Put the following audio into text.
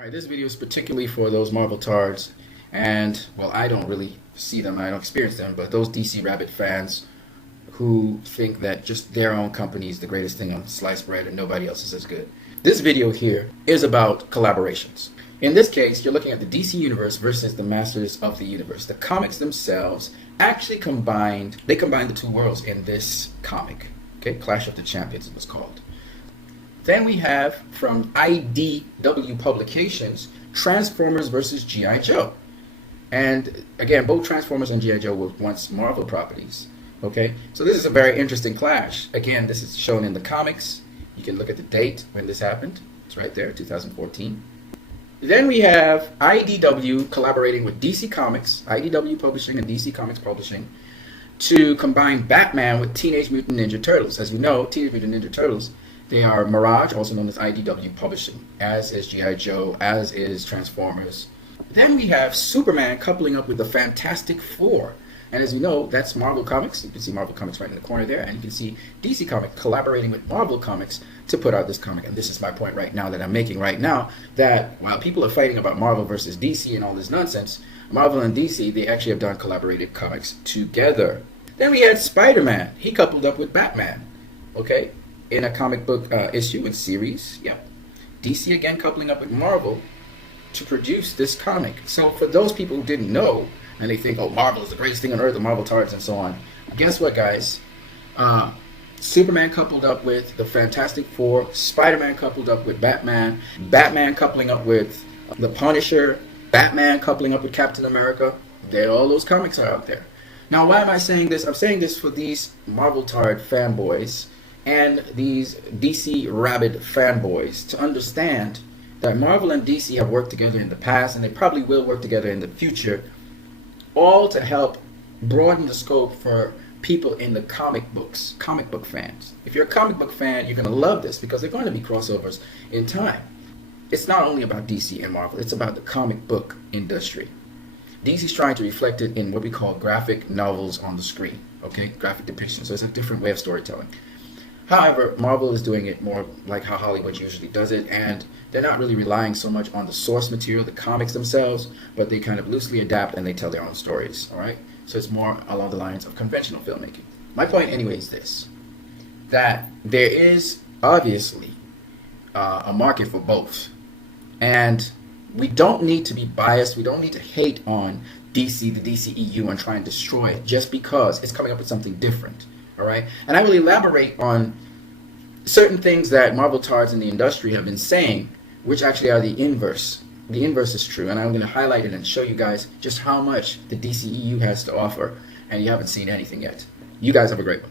All right, this video is particularly for those Marvel tards, and well, I don't really see them, I don't experience them, but those DC Rabbit fans who think that just their own company is the greatest thing on sliced bread and nobody else is as good. This video here is about collaborations. In this case, you're looking at the DC Universe versus the Masters of the Universe. The comics themselves actually combined the two worlds in this comic. Okay, Clash of the Champions it was called. Then we have from IDW Publications, Transformers versus G.I. Joe. And again, both Transformers and G.I. Joe were once Marvel properties. Okay, so this is a very interesting clash. Again, this is shown in the comics. You can look at the date when this happened. It's right there, 2014. Then we have IDW collaborating with DC Comics, IDW Publishing and DC Comics Publishing, to combine Batman with Teenage Mutant Ninja Turtles. As you know, Teenage Mutant Ninja Turtles, they are Mirage, also known as IDW Publishing, as is G.I. Joe, as is Transformers. Then we have Superman coupling up with the Fantastic Four. And as you know, that's Marvel Comics. You can see Marvel Comics right in the corner there. And you can see DC Comics collaborating with Marvel Comics to put out this comic. And this is my point right now that I'm making right now, that while people are fighting about Marvel versus DC and all this nonsense, Marvel and DC, they actually have done collaborated comics together. Then we had Spider-Man. He coupled up with Batman. Okay? In a comic book issue and series. Yep. DC again coupling up with Marvel to produce this comic. So for those people who didn't know, and they think, oh, Marvel is the greatest thing on earth, the Marvel tards and so on. Guess what, guys? Superman coupled up with the Fantastic Four, Spider-Man coupled up with Batman, Batman coupling up with the Punisher, Batman coupling up with Captain America. All those comics are out there. Now, why am I saying this? I'm saying this for these Marvel tard fanboys and these DC Rabbit fanboys to understand that Marvel and DC have worked together in the past, and they probably will work together in the future, all to help broaden the scope for people in the comic book fans. If you're a comic book fan, you're going to love this because they're going to be crossovers in time. It's not only about DC and Marvel, it's about the comic book industry. DC's trying to reflect it in what we call graphic novels on the screen, okay? Graphic depiction, so it's a different way of storytelling. However, Marvel is doing it more like how Hollywood usually does it, and they're not really relying so much on the source material, the comics themselves, but they kind of loosely adapt and they tell their own stories, all right? So it's more along the lines of conventional filmmaking. My point anyway is this, that there is obviously a market for both, and we don't need to be biased, we don't need to hate on DC, the DCEU, and try and destroy it just because it's coming up with something different. All right, and I will elaborate on certain things that Marvel tards in the industry have been saying, which actually are the inverse. The inverse is true, and I'm going to highlight it and show you guys just how much the DCEU has to offer, and you haven't seen anything yet. You guys have a great one.